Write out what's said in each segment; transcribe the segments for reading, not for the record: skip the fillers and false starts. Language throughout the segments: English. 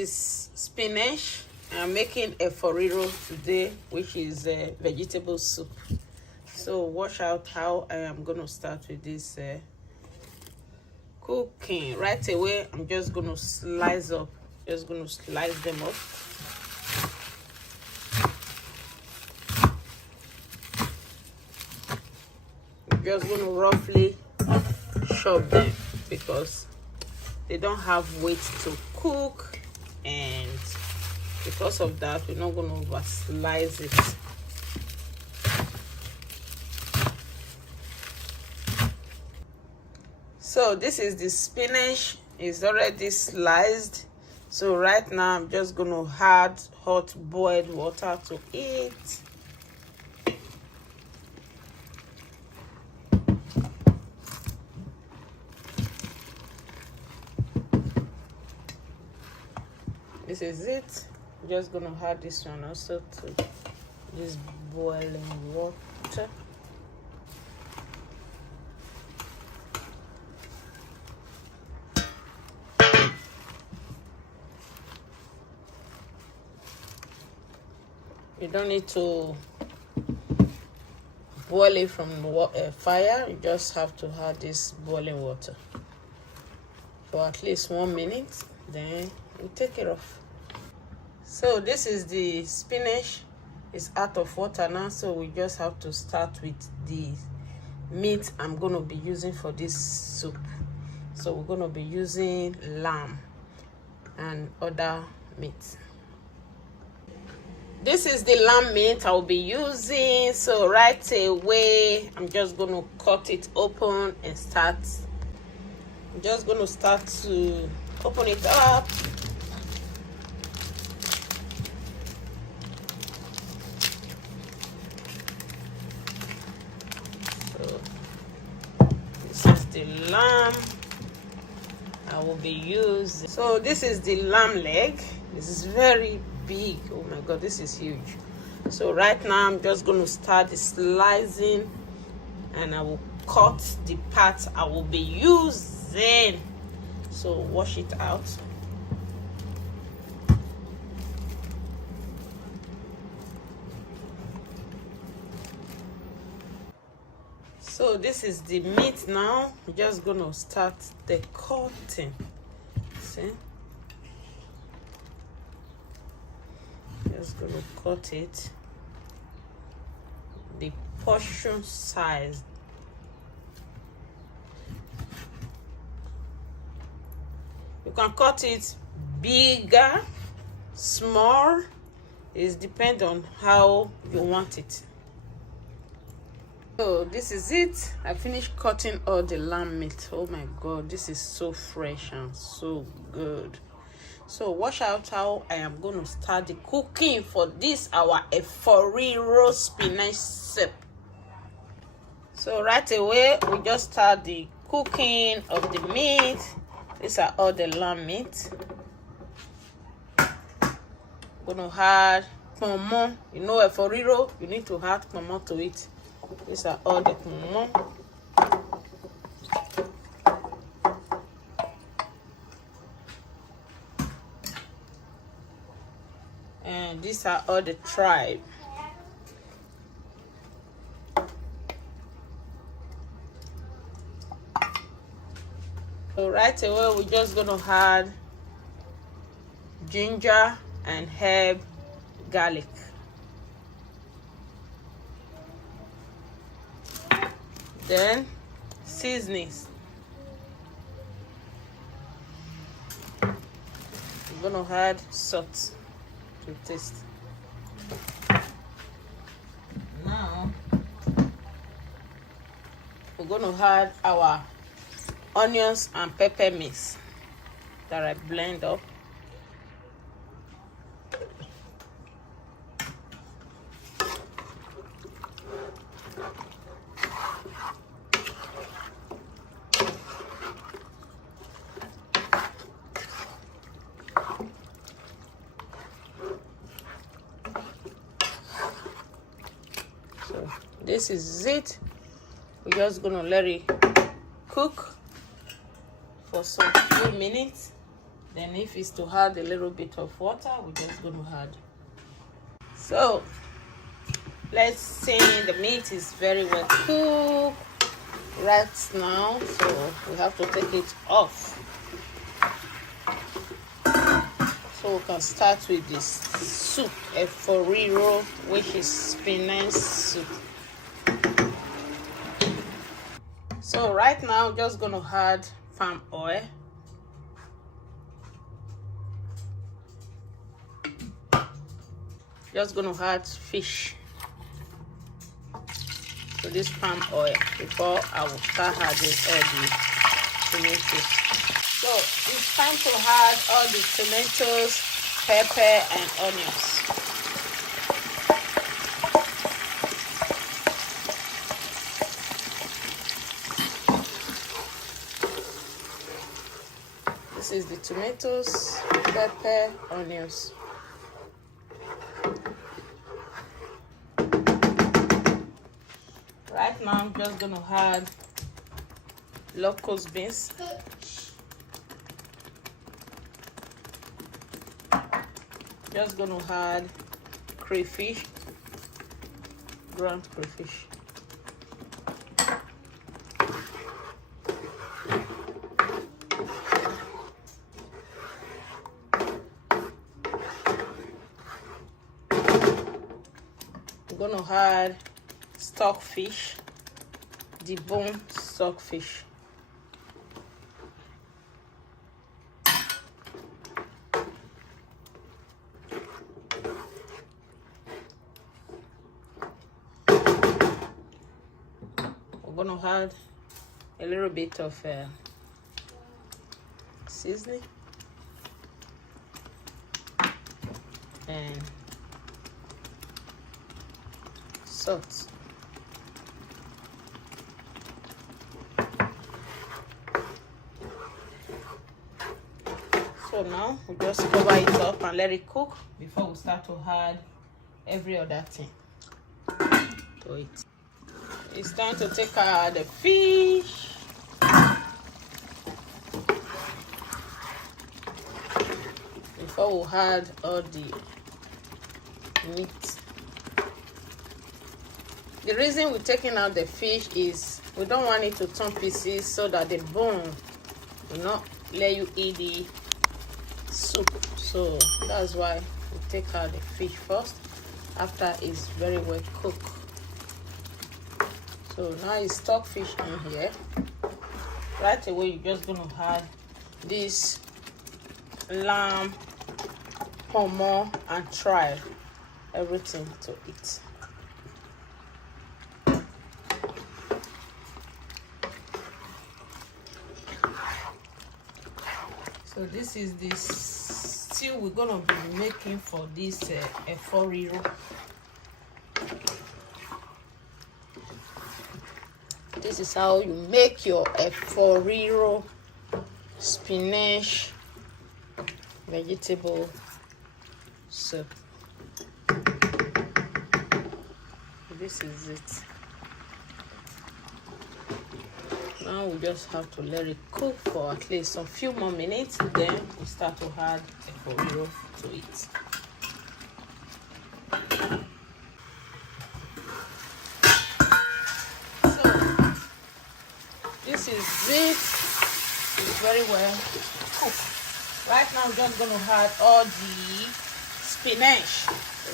is spinach. I'm making Efo Riro today, which is vegetable soup. So watch out how I am going to start with this cooking. Right away, I'm just going to slice up. Just going to slice them up. I'm just going to roughly chop them because they don't have weight to cook, and because of that we're not going to over slice it. So this is the spinach, is already sliced. So right now I'm just going to add hot boiled water to it. This is it. I'm just going to add this one also to this boiling water. You don't need to boil it from fire. You just have to add this boiling water for at least 1 minute. Then you take it off. So this is the spinach. It's out of water now, so we just have to start with the meat I'm going to be using for this soup. So we're going to be using lamb and other meat. This is the lamb meat I'll be using. So right away, I'm just going to cut it open and start. I'm just going to start to open it up. So this is the lamb I will be using. So this is the lamb leg. This is very big. Oh my god, this is huge. So right now I'm just going to start the slicing, and I will cut the parts I will be using. So wash it out. So this is the meat now. I'm just going to start the cutting. See? Just going to cut it the portion size. You can cut it bigger, small. It depends on how you want it. So this is it. I finished cutting all the lamb meat. Oh my god, this is so fresh and so good. So watch out how I am going to start the cooking for this our Efo Riro spinach soup. So right away we just start the cooking of the meat. These are all the lamb meat. I'm gonna add pomo. You know, Efo Riro, you need to add pomo to it. These are all the pomo. And these are all the tribe. So right away we're just gonna add ginger and herb garlic. Then seasonings. We're gonna add salt to taste. Now we're gonna add our onions and pepper mix that I blend up. So this is it. We're just gonna let it cook for some few minutes. Then if it's to add a little bit of water, we're just going to add. So let's say the meat is very well cooked right now, so we have to take it off. So we can start with this soup, Efo Riro, which is spinach soup. So right now, just gonna add palm oil. Just gonna add fish to this palm oil before I will start adding all the tomatoes. So it's time to add all the tomatoes, pepper, and onions. This is the tomatoes, pepper, onions. Right now, I'm just gonna add locust beans. Just gonna add crayfish, ground crayfish. I'm gonna add stockfish, deboned stockfish. We're gonna add a little bit of seasoning and salt. So now we just cover it up and let it cook before we start to add every other thing to it. It's time to take out the fish. Before we add all the meat. The reason we're taking out the fish is we don't want it to turn pieces so that the bone will not let you eat the soup. So that's why we take out the fish first after it's very well cooked. So now it's stockfish in here. Right away, you're just gonna add this lamb, pomo, and try everything to it. So this is the stew we're gonna be making for this Efo Riro. This is how you make your Efo Riro spinach vegetable soup. This is it. Now we just have to let it cook for at least a few more minutes, then we start to add Efo Riro to it. This is it. It's very well cooked. Right now, I'm just going to add all the spinach.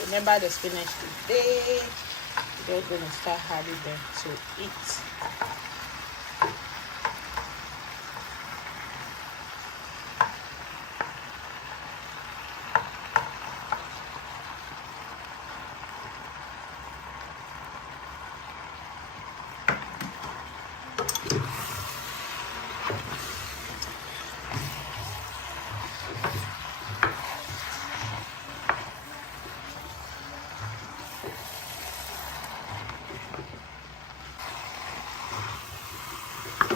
Remember the spinach today. We're just going to start adding them to it.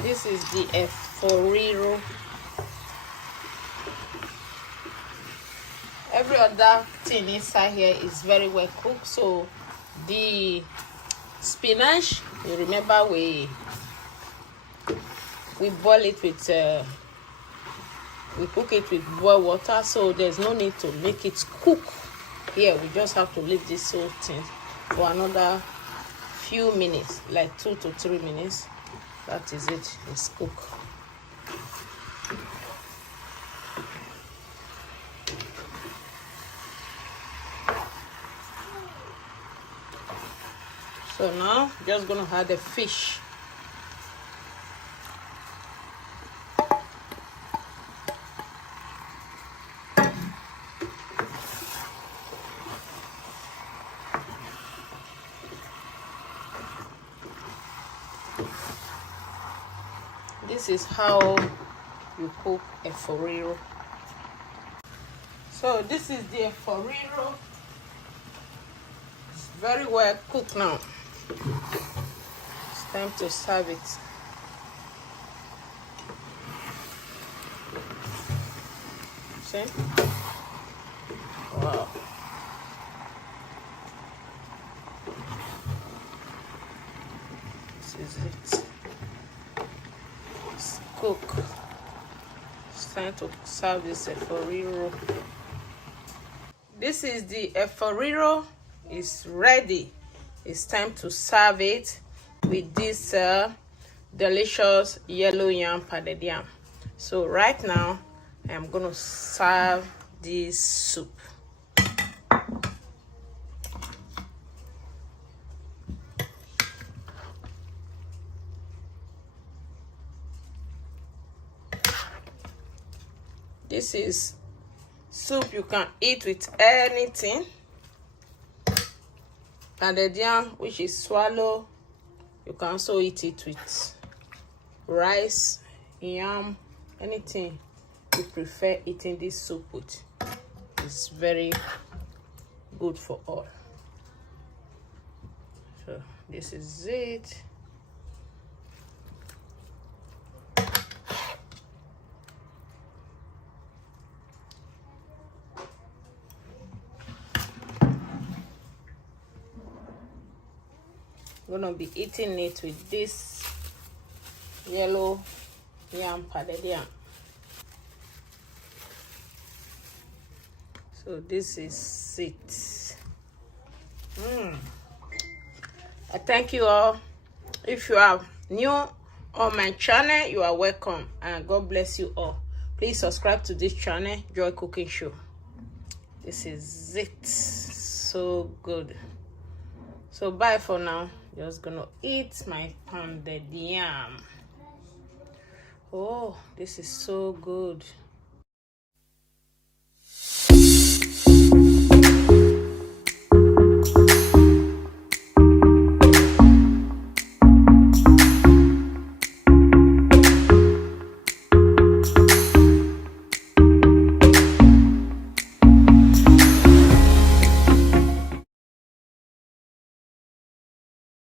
This is the Efo Riro. Every other thing inside here is very well cooked. So the spinach, you remember we boil it with We cook it with boiled water, so there's no need to make it cook. Here we just have to leave this whole thing for another few minutes, like 2 to 3 minutes. That is it. It's cooked. So now just gonna add the fish. This is how you cook Efo Riro. So this is the Efo Riro. It's very well cooked now. It's time to serve it. See? Wow. This is it. It's cooked. It's time to serve this Efo Riro. This is the Efo Riro. It's ready. It's time to serve it with this delicious yellow yam pounded yam. So right now I'm gonna serve this soup. This is soup you can eat with anything. Pounded yam, which is swallow, you can also eat it with rice, yam, anything you prefer eating this soup with. It's very good for all. So this is it. I'm gonna be eating it with this yellow yam pounded yam. So this is it. I thank you all. If you are new on my channel, you are welcome, and God bless you all. Please subscribe to this channel, Joy Cooking Show. This is it. So good. So bye for now. Just gonna eat my pounded yam. Oh, this is so good.